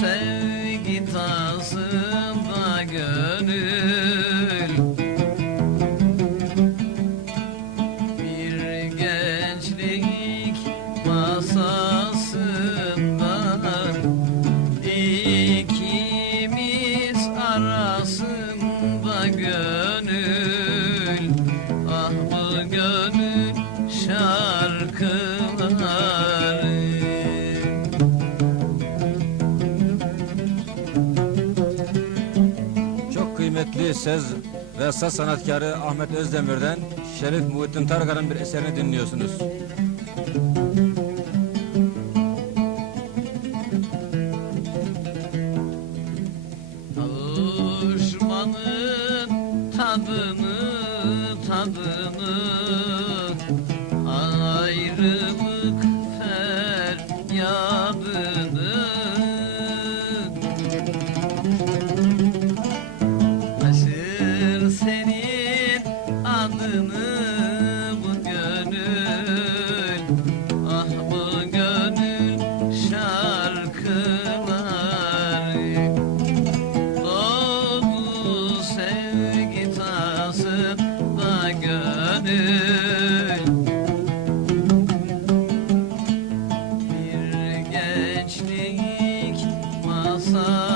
sevgi tasında gönül. Bir gençlik masasından ikimiz arasında gönül kıymetli söz ve saz sanatkarı Ahmet Özdemir'den Şerif Muhittin Tarkan'ın bir eserini dinliyorsunuz. Kavuşmanın tadını tadını Ayrılık sun.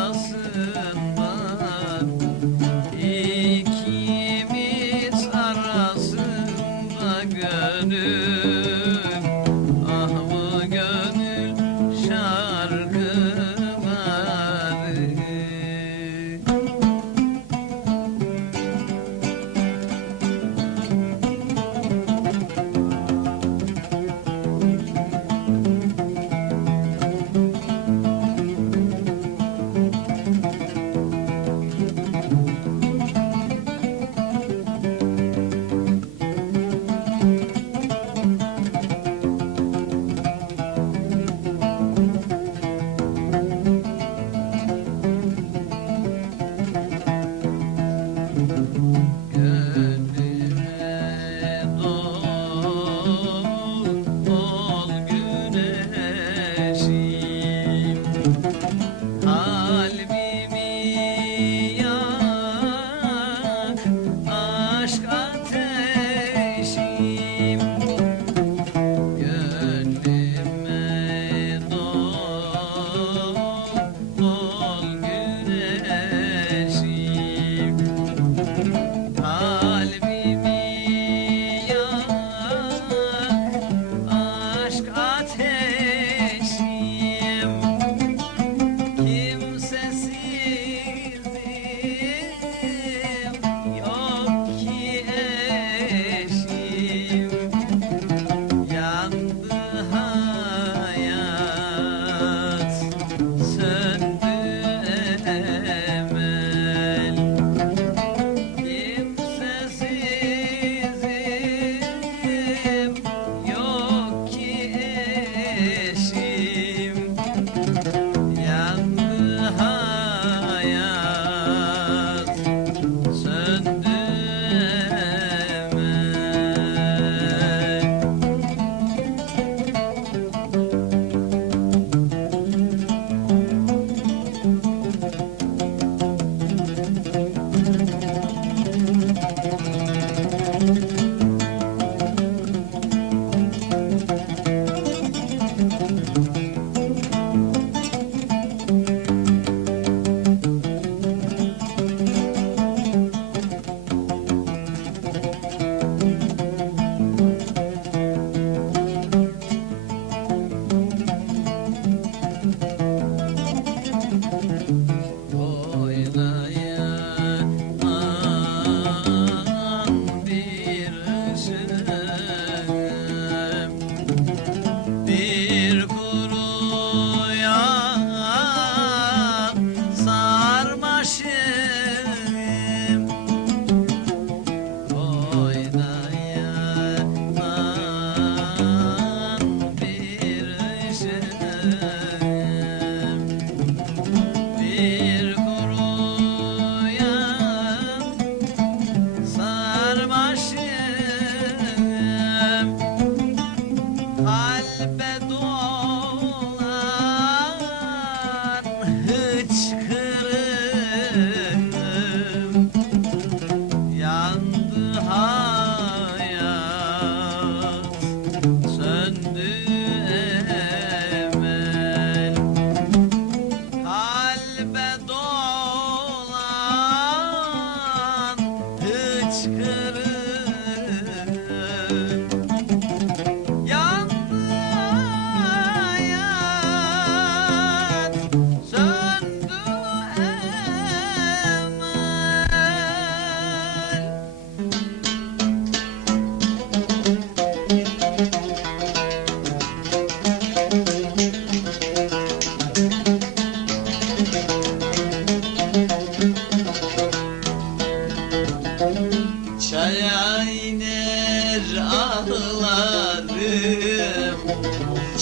Good.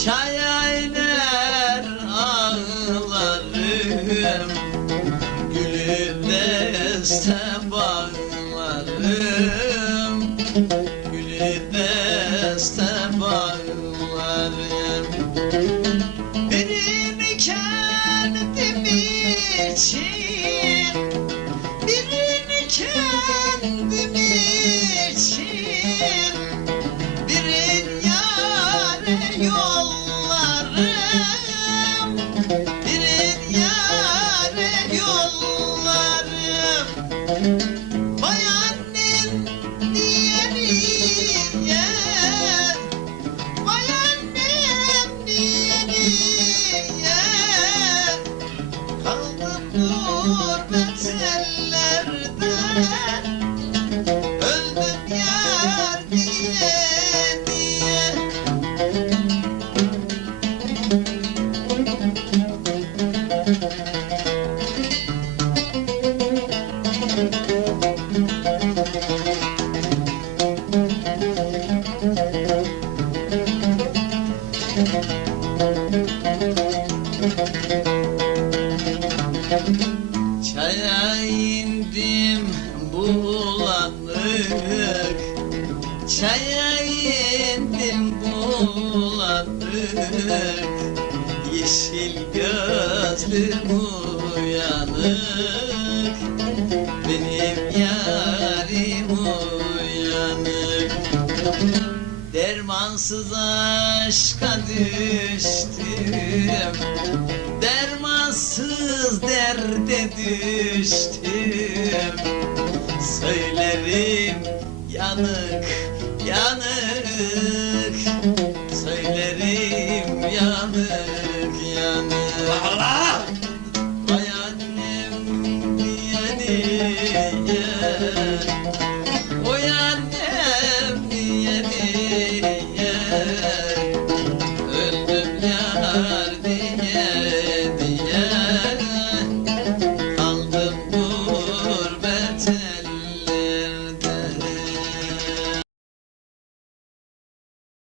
Chaya. Benim yarim uyanık. Dermansız aşka düştüm. Dermansız derde düştüm. Söylerim yanık yanık.